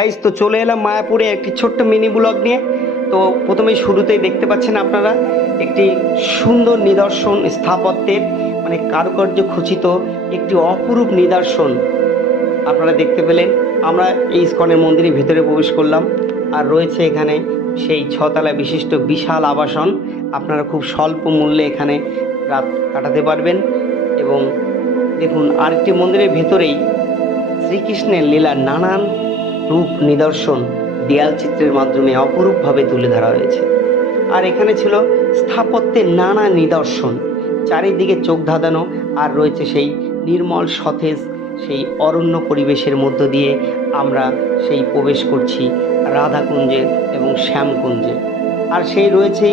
Guys, তো চলে এলাম মায়াপুরে একটি ছোট্ট মিনি ব্লগ নিয়ে। তো প্রথমেই শুরুতেই দেখতে পাচ্ছেন আপনারা একটি সুন্দর নিদর্শন স্থাপত্যের, মানে কারুকার্য খচিত একটি অপরূপ নিদর্শন আপনারা দেখতে পেলেন। আমরা এই ইস্কনের মন্দিরের ভেতরে প্রবেশ করলাম, আর রয়েছে এখানে সেই ছতলা বিশিষ্ট বিশাল আবাসন। আপনারা খুব স্বল্প মূল্যে এখানে রাত কাটাতে পারবেন। এবং দেখুন, আরেকটি মন্দিরের ভেতরেই শ্রীকৃষ্ণের লীলার নানান রূপ নিদর্শন দেয়াল চিত্রের মাধ্যমে অপরূপভাবে তুলে ধরা হয়েছে। আর এখানে ছিল স্থাপত্যের নানা নিদর্শন, চারিদিকে চোখ ধাঁধানো। আর রয়েছে সেই নির্মল সতেজ সেই অরণ্য পরিবেশের মধ্য দিয়ে আমরা সেই প্রবেশ করছি রাধাকুঞ্জে এবং শ্যামকুঞ্জে। আর সেই রয়েছে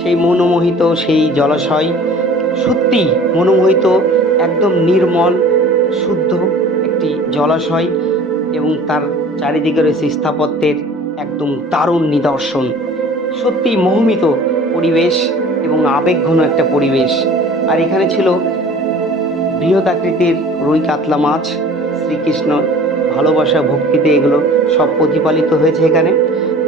সেই মনোমোহিত সেই জলাশয়, সত্যি মনোমোহিত, একদম নির্মল শুদ্ধ একটি জলাশয়। এবং তার চারিদিকে রয়েছে স্থাপত্যের একদম দারুণ নিদর্শন। সত্যি মোহিত পরিবেশ এবং আবেগঘন একটা পরিবেশ। আর এখানে ছিল বৃহৎ আকৃতির রুই কাতলা মাছ। শ্রীকৃষ্ণ ভালোবাসা ভক্তিতে এগুলো সব প্রতিপালিত হয়েছে এখানে।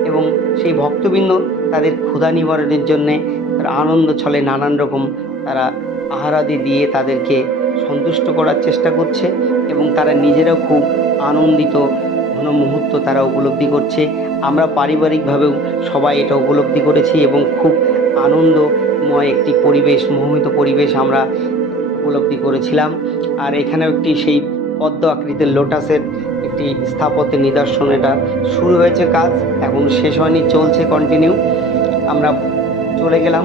এবং সেই ভক্তবৃন্দ তাদের ক্ষুধা নিবারণের জন্যে তারা আনন্দ ছলে নানান রকম তারা আহারাদি দিয়ে তাদেরকে সন্তুষ্ট করার চেষ্টা করছে। এবং তারা নিজেরাও খুব আনন্দিত ঘন মুহূর্ত তারা উপলব্ধি করছে। আমরা পারিবারিকভাবেও সবাই এটা উপলব্ধি করেছি এবং খুব আনন্দময় একটি পরিবেশ, মোহিত পরিবেশ আমরা উপলব্ধি করেছিলাম। আর এখানেও একটি সেই পদ্ম আকৃতির লোটাসের একটি স্থাপত্যের নিদর্শন, এটা শুরু হয়েছে কাজ, এখন শেষ হয়নি, চলছে কন্টিনিউ। আমরা চলে গেলাম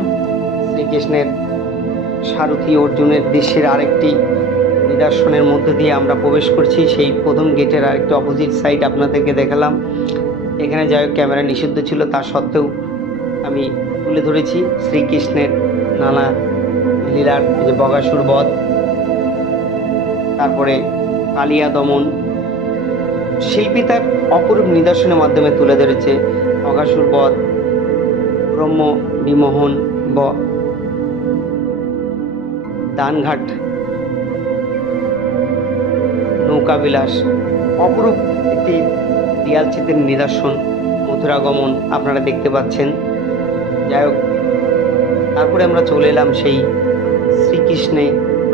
শ্রীকৃষ্ণের সারথি অর্জুনের দৃশ্যের আরেকটি নিদর্শনের মধ্যে দিয়ে আমরা প্রবেশ করছি। সেই প্রথম গেটের আরেকটি অপোজিট সাইড আপনাদেরকে দেখালাম। এখানে যাই হোক ক্যামেরা নিষিদ্ধ ছিল, তা সত্ত্বেও আমি তুলে ধরেছি শ্রীকৃষ্ণের নানা লীলার, যে বগাসুর বধ, তারপরে কালিয়া দমন। শিল্পী তার অপরূপ নিদর্শনের মাধ্যমে তুলে ধরেছে বগাসুর বধ, ব্রহ্ম বিমোহন, দানঘাট, নৌকাবিলাস, অপরূপ একটি দেয়াল চিত্রের নিদর্শন, মথুরাগমন আপনারা দেখতে পাচ্ছেন। যাই হোক, তারপরে আমরা চলে এলাম সেই শ্রীকৃষ্ণে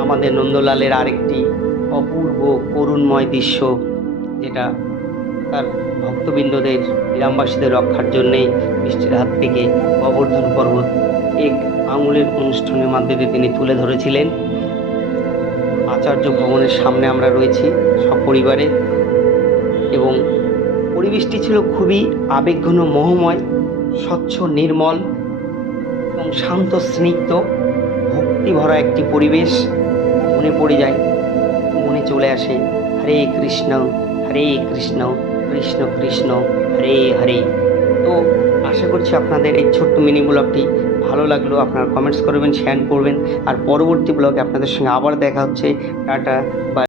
আমাদের নন্দলালের আরেকটি অপূর্ব করুণময় দৃশ্য, যেটা তার ভক্তবৃন্দদের গ্রামবাসীদের রক্ষার জন্যে বৃষ্টির হাত থেকে গোবর্ধন পর্বত এক আঙুলের অনুষ্ঠানের মাধ্যমে তিনি তুলে ধরেছিলেন। আচার্য ভবনের সামনে আমরা রয়েছি সপরিবারে, এবং পরিবেশটি ছিল খুবই আবেগঘন, মোহময়, স্বচ্ছ, নির্মল এবং শান্ত স্নিগ্ধ, ভক্তি ভরা একটি পরিবেশ। মনে পড়ে যায়, মনে চলে আসে হরে কৃষ্ণ কৃষ্ণ কৃষ্ণ হরে হরে। তো আশা করছি আপনাদের এই ছোট্ট মিনি ব্লগটি ভালো লাগলো। আপনারা কমেন্টস করবেন, শেয়ার করবেন। আর পরবর্তী ব্লগে আপনাদের সঙ্গে আবার দেখা হচ্ছে। Tata, by.